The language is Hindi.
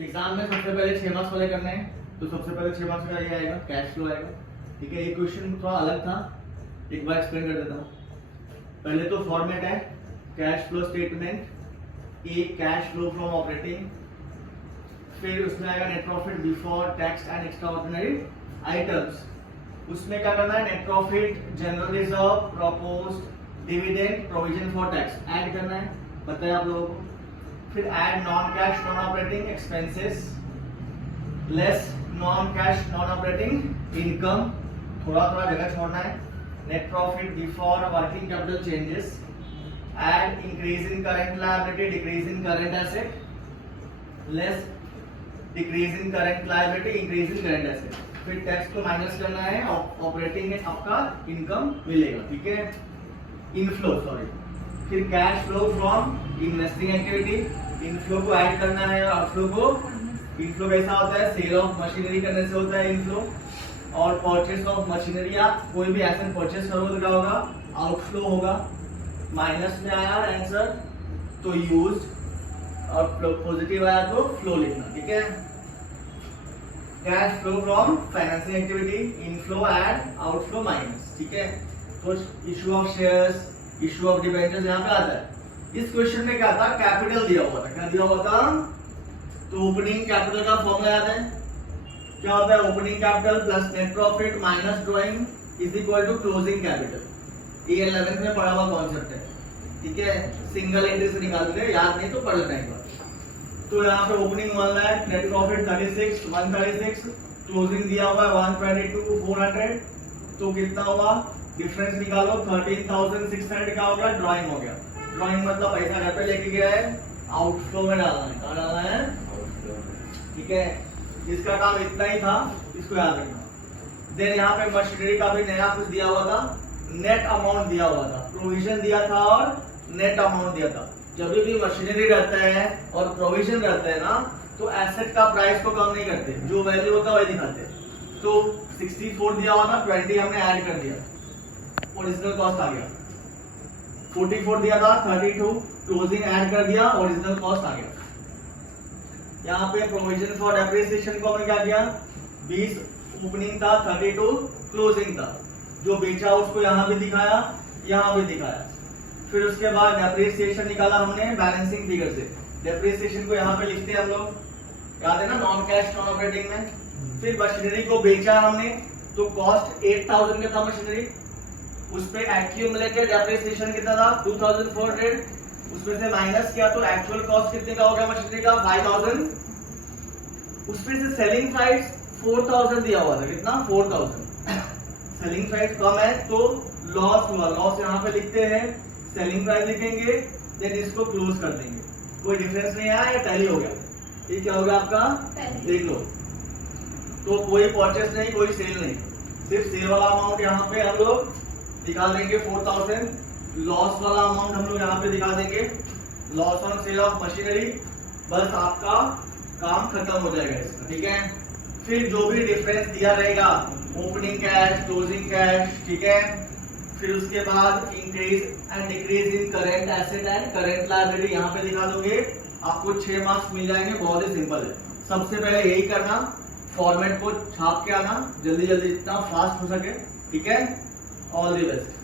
एग्जाम में सबसे पहले 6 मार्क्स वाले करने हैं, तो सबसे पहले 6 मार्क्स का ये आएगा कैश फ्लो आएगा। ठीक है, ये क्वेश्चन थोड़ा अलग था, एक बार एक्सप्लेन कर देता हूँ। पहले तो फॉर्मेट है cash flow statement, A cash flow from operating, फिर उसमें आएगा net profit before tax and extraordinary items. उसमें क्या करना है, net profit, general reserve, proposed dividend, provision for tax add करना है, पता है आप लोगों को। फिर add non cash non operating expenses less non cash non operating income, थोड़ा थोड़ा जगह छोड़ना है। Net profit before working capital changes, add increase in current liability decrease in current asset less decrease in current liability increase in current asset. फिर टैक्स को माइनस करना है, ऑपरेटिंग में आपका इनकम मिलेगा। ठीक है, इनफ्लो सॉरी। फिर cash flow from investing activity, inflow को ऐड करना है और आउटफ्लो को। इनफ्लो कैसा होता है, सेल ऑफ मशीनरी करने से होता है इनफ्लो, और परचेस ऑफ मशीनरी या कोई भी एसेट परचेस करोगे तो क्या होगा, आउटफ्लो होगा। माइनस में आया आंसर तो यूज, और पॉजिटिव आया तो फ्लो लिखना। ठीक है, cash flow from financing activity, inflow add, outflow minus. ठीक है, तो issue of shares, issue of debentures यहाँ पे आता है। इस क्वेश्चन में क्या था, कैपिटल दिया हुआ था। क्या दिया हुआ था, तो ओपनिंग कैपिटल का फॉर्मूला याद है, क्या होता है, opening capital plus net profit minus drawing is equal to closing capital. ये 11th में पढ़ा हुआ कॉन्सेप्ट है। ठीक है, सिंगल एंट्री से निकाल दे, याद नहीं तो पढ़ लेना एक बार। तो यहाँ पे opening 1 lakh, net profit 36, 136, closing दिया हुआ है 122, 400, तो कितना हुआ, डिफरेंस निकालो, 13,600 का हो गया, ड्रॉइंग हो गया। ड्रॉइंग मतलब पैसा घर पे लेके गया है, आउटफ्लो में डालना है, कहाँ डालना है, ठीक है। इसका काम इतना ही था, इसको याद रखना। देन यहाँ पे मशीनरी का भी नया कुछ दिया हुआ था, नेट अमाउंट दिया हुआ था, प्रोविजन दिया था और नेट अमाउंट दिया था। जब भी मशीनरी रहता है और प्रोविजन रहता है ना, तो एसेट का प्राइस को कम नहीं करते, जो वैल्यू होता है वही दिखाते। तो 64 दिया हुआ था, 20 हमने ऐड कर दिया, ओरिजिनल कॉस्ट आ गया। 44 दिया था, 32 क्लोजिंग ऐड कर दिया, ओरिजिनल कॉस्ट आ गया। यहाँ पे प्रोविजन फॉर डेप्रिसिएशन को हमने क्या किया, 20 ओपनिंग था, 32 क्लोजिंग था। जो बेचा उसको यहाँ भी दिखाया, यहाँ भी दिखाया। फिर उसके बाद डेप्रिसिएशन निकाला हमने बैलेंसिंग फिगर से। डेप्रिसिएशन को यहाँ पे लिखते हैं हम लोग, याद है ना, नॉन कैश नॉन ऑपरेटिंग में। फिर मशीनरी को बेचा हमने, तो कॉस्ट 8000 का था मशीनरी, उस पे एक्यूमुलेटेड डेप्रिसिएशन कितना था, 2400। उसमें से माइनस किया तो एक्चुअल कॉस्ट कितने का हो गया मशीनरी का, 5000। उसमें से सेलिंग प्राइस 4000 दिया हुआ था, कितना, 4000। सेलिंग प्राइस कम है तो लॉस हुआ, लॉस यहाँ पे लिखते हैं, सेलिंग प्राइस लिखेंगे, देन इसको क्लोज कर देंगे। कोई डिफरेंस नहीं आया, या टैली हो गया। ये क्या हो गया आपका, देख लो। तो कोई परचेस नहीं, कोई सेल नहीं, सिर्फ सेल वाला अमाउंट यहाँ पे हम लोग दिखा देंगे 4000, लॉस वाला अमाउंट हम लोग यहाँ पे दिखा देंगे, loss on sale of machinery. बस आपका काम खत्म हो जाएगा इसका। ठीक है, फिर जो भी डिफरेंस दिया रहेगा, ओपनिंग कैश, क्लोजिंग कैश, ठीक है। फिर उसके बाद increase and decrease in current asset and current liability यहाँ पे दिखा दोगे, आपको 6 मार्क्स मिल जाएंगे। बहुत ही सिंपल है। सबसे पहले यही करना, फॉर्मेट को छाप के आना जल्दी जल्दी, जितना फास्ट हो सके। ठीक है, ऑल द बेस्ट।